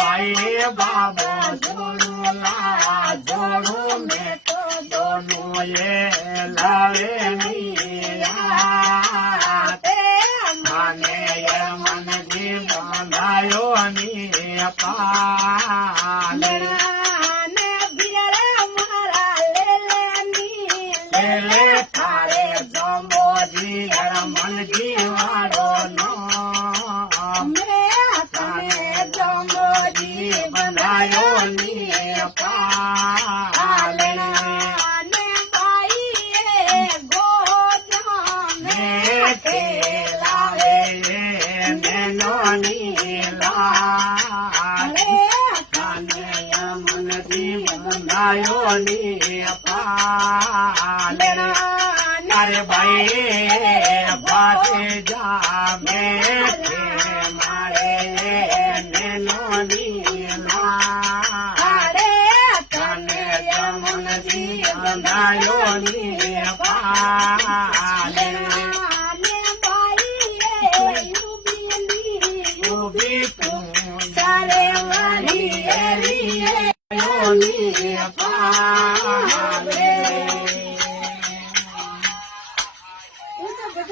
भाई बाबा जोड़ूला जोड़ू में तो दोनों ये लावे मिया माने ये मन जी बनायो नी पाले ले थारे जम्बो जी मन जी वारो नो बनायो नी पाले लावे नैनो नीला मन जी बनायो नी पाले अरे भाई बाते जा मेरे मारे नैनो नीला मन जी बनायो नी पाले सारे वाली पाले